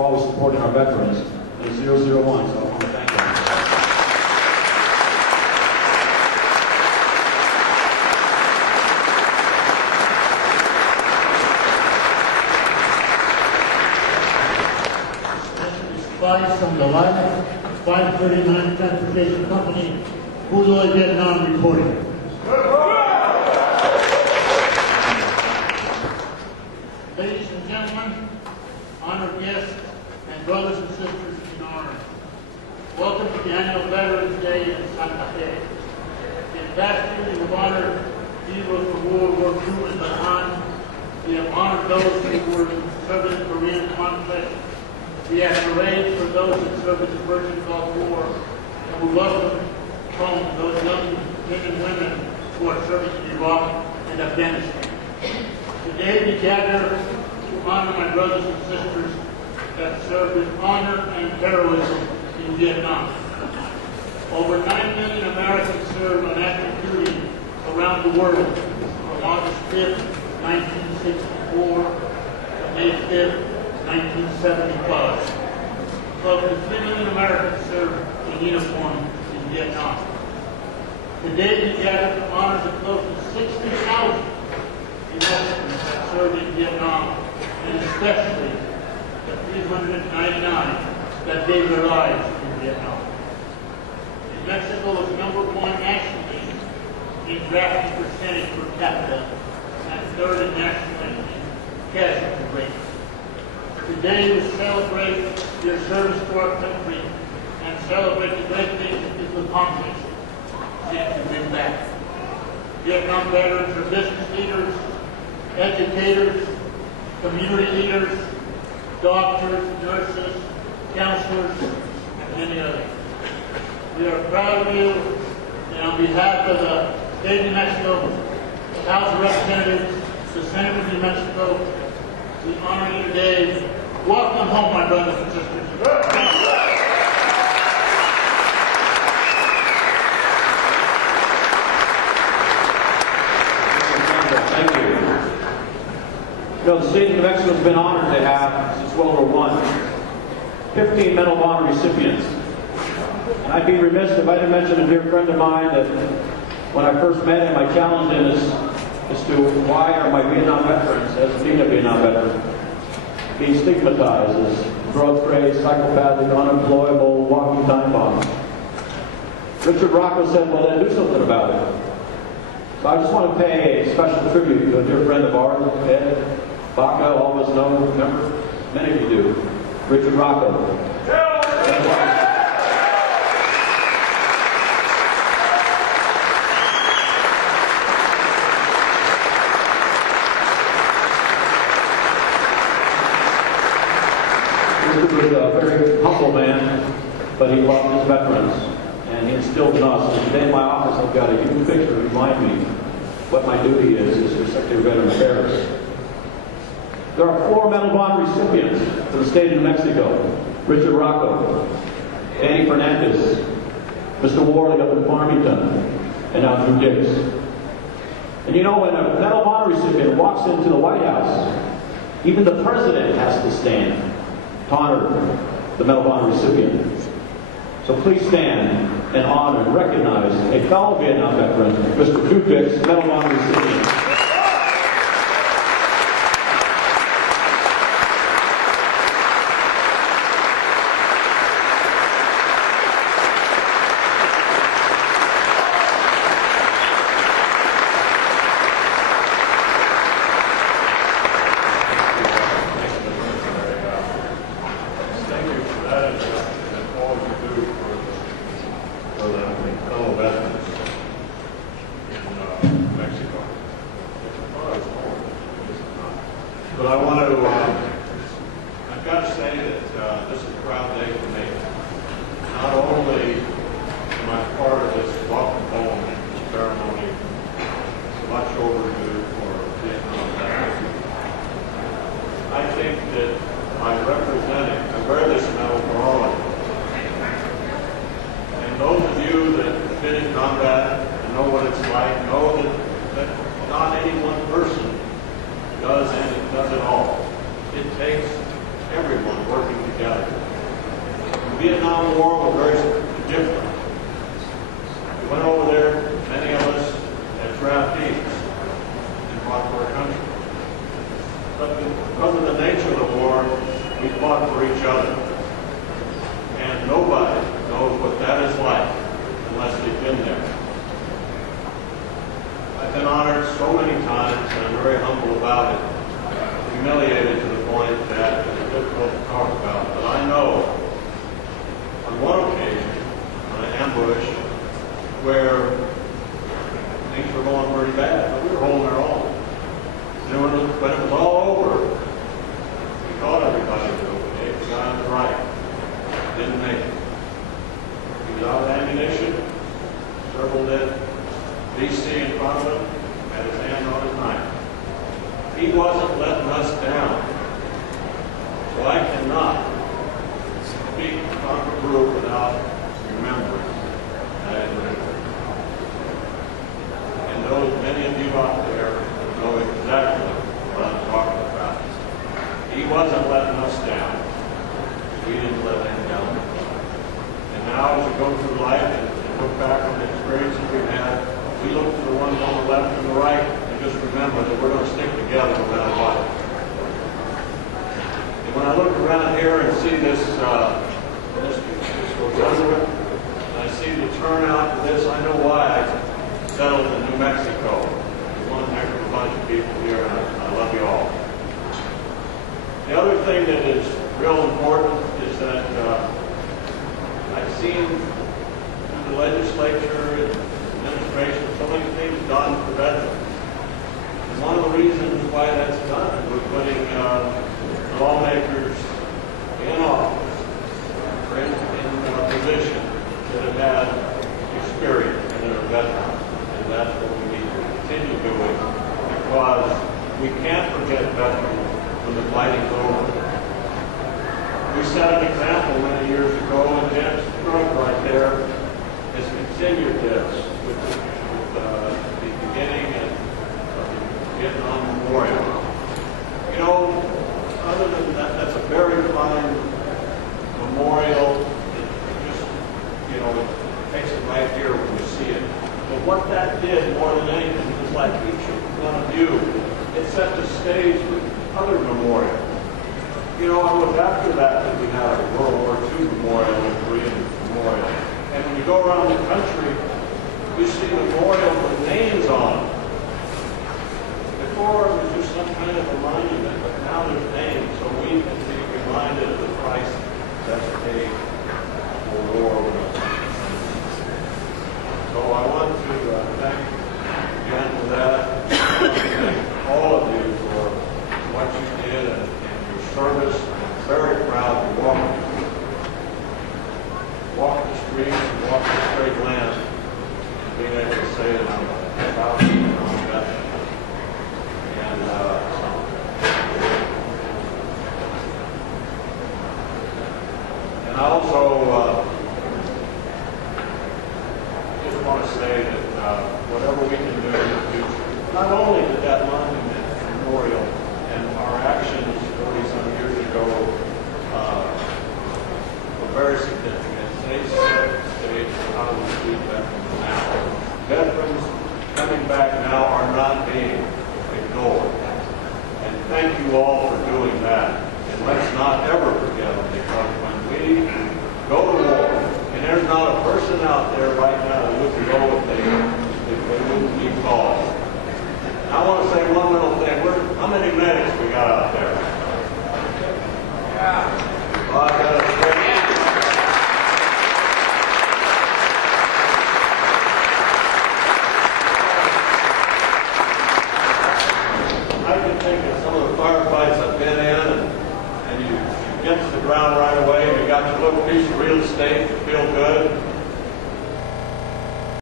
for always supporting our veterans. And it's 001, so I want to thank them. From the line, 539 Transportation Company, Buloy, Vietnam, reporting. Ladies and gentlemen, honored guests, and brothers and sisters in arms, welcome to the annual Veterans Day in Santa Fe. In past years, we've honored heroes from World War II and beyond. We have honored those who were serving in the Korean conflict. We have parades for those that served in the Persian Gulf War, and we welcome home those young men and women who are serving in Iraq and Afghanistan. Today we gather to honor my brothers and sisters that served with honor and heroism in Vietnam. Over 9 million Americans served on active duty around the world from August 5th, 1964 to May 5th, 1975. Close to 3 million Americans served in uniform in Vietnam. Today we gather to honor the close to 60,000 Americans that served in Vietnam, and especially the 399 that gave their lives in Vietnam. And Mexico is #1 nationally in drafting percentage per capita and third in nationally in casualty rate. Today we celebrate your service to our country and celebrate the great things that you've accomplished since you've been back. Vietnam veterans are business leaders, educators, community leaders, doctors, nurses, counselors, and many others. We are proud of you, and on behalf of the State of New Mexico, the House of Representatives, the Senate of New Mexico, we honor you today. Welcome home, my brothers and sisters. Thank you. You know, the state of New Mexico has been honored to have, since World War I, 15 Medal of Honor recipients. And I'd be remiss if I didn't mention a dear friend of mine that when I first met him, I challenged him as to why are my Vietnam veterans, as being a Vietnam veteran, being stigmatized as drug crazed, psychopathic, unemployable, walking time bombs. Richard Rocco said, well, then do something about it. So I just want to pay a special tribute to a dear friend of ours, Ed Baca, all of us know, remember? Many of you do. Richard Rocco. Richard was a very humble man, but he loved his veterans, and he instilled in us. And today in my office I've got a huge picture to remind me what my duty is as your Secretary of Veteran Affairs. There are 4 Medal of Honor recipients for the state of New Mexico. Richard Rocco, Annie Fernandez, Mr. Worley up in Farmington, and now Drew Dix. And you know, when a Medal of Honor recipient walks into the White House, even the president has to stand to honor the Medal of Honor recipient. So please stand and honor and recognize a fellow Vietnam veteran, Mr. Drew Dix, Medal of Honor recipient. But I want to, I've got to say that this is a proud day for me. Not only am I part of this welcome home ceremony, much overdue for Vietnam veterans, I think that by representing, I wear this medal for all of you. And those of you that have been in combat and know what it's like, know that not any one person does it all. It takes everyone working together. Vietnam War was very different. We went over there, many of us, as draftees and fought for our country. But because of the nature of the war, we fought for each other. And nobody knows what that is like unless they've been there. I've been honored so many times, and I'm very humble about it, humiliated to the point that it's difficult to talk about. But I know on one occasion, on an ambush, where things were going pretty bad, but we were holding our own. And when it was all over, we thought everybody was okay. The guy on the right didn't make it. He was out of ammunition, circled it, DC in front of him, had his hand on his knife. He wasn't letting us down. So I cannot speak on the group without remembering that individual. And those, many of you out there know exactly what I'm talking about. He wasn't letting us down. We didn't let him down. And now as we go through life and look back on the experiences we've had, we look to the ones on the left and the right and just remember that we're going to stick together no matter what. And when I look around here and see this rotunda, and I see the turnout for this, I know why I settled in New Mexico. There's one heck of a bunch of people here, and I love you all. The other thing that is real important is that I've seen through the legislature and administration so many things done for veterans. And one of the reasons why that's done is we're putting lawmakers in office or in a position that have had experience and that are veterans. And that's what we need to continue doing, because we can't forget veterans when the fighting's over. We set an example many years ago, and James Crook right there has continued this with the beginning of the Vietnam Memorial. You know, other than that, that's a very fine memorial. It just, you know, it takes it right here when you see it. But what that did more than anything is, like each one of you, it set the stage with other memorials. You know, it was after that we had a World War II memorial and Korean memorial. And when you go around the country, you see memorials with names on them. Before, it was just some kind of a monument, but now there's names, so we can be reminded of the price that's paid for war with us. So I want to thank you again for that. I want to thank all of you for what you did and your service. I'm very proud to walk the streets and walk this great land and being able to say that I'm a proud Vietnam veteran. And I also just want to say that whatever we can do in the future, not only did that monument memorial and our actions 40-some years ago were very significant. They set the stage for how we treat veterans now. Veterans coming back now are not being ignored. And thank you all for doing that. And let's not ever forget them, because when we go to war, and there's not a person out there right now that wouldn't go if they wouldn't be called. I want to say one little thing. How many medics we got out there? Yeah. Well, I got to say, I can think of some of the firefights I've been in, and you get to the ground right away, and you got your little piece of real estate, you feel good,